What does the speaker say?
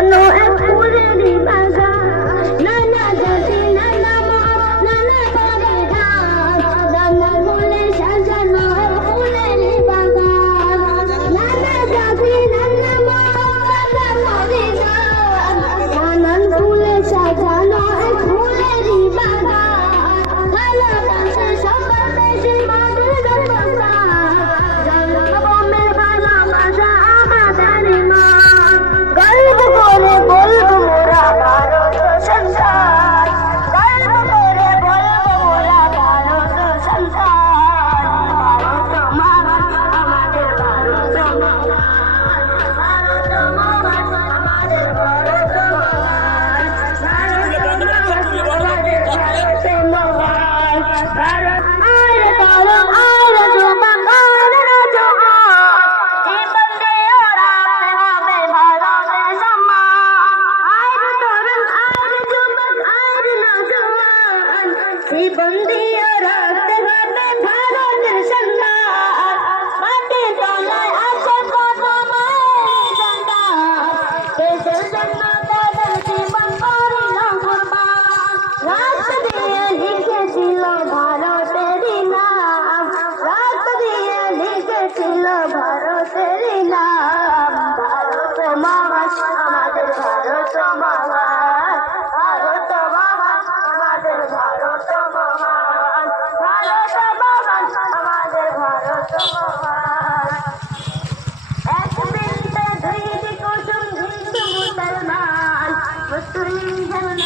সাজানো এক ফুলেরই বাগান, নানা জাতি নানা মত নানা পরিধান, নানা ফুলে সাজানো এক ফুলেরই বাগান, নানা জাতি নানা মত নানা পরিধান, নানান ফুলে সাজানো এক ফুলেরই বাগান, ভালোবাসে সবার বেশি মাদের জন্মস্থান, জন্মভূমির ভালোবাসা আমাদের মা। গর্ব করে বলবো মোরা ভারত সন্তান, গর্ব করে বলবো মোরা ভারত সন্তান, ভারত মা আমাদের ভারত মা, ভারত মা আমাদের ভারত মা, ভারত আর বড় আর যুবক আর নওজোয়ান, জীবন দিয়ে রাখতে হবে ভারতের সম্মান। আর তরুণ আর যুবক আর নওজোয়ান, জীবন দিয়ে রাখতে হবে ভারতের সম্মান। মাটির তলায় আছে কত মায়ের সন্তান, দেশের জন্য তাদের জীবন করিল কুরবান। রক্ত দিয়ে লিখেছিল ভারতেরই নাম, রক্ত দিয়ে লিখেছিল ভারতেরই নাম। ভারত মহান আমাদের ভারত মহান, ভারত মহান আমাদের ভারত মহান, ভারত মহান আমাদের ভারত মহান। এক বৃন্তে দুই কুসুম হিন্দু মুসলমান, মুসলিম যেন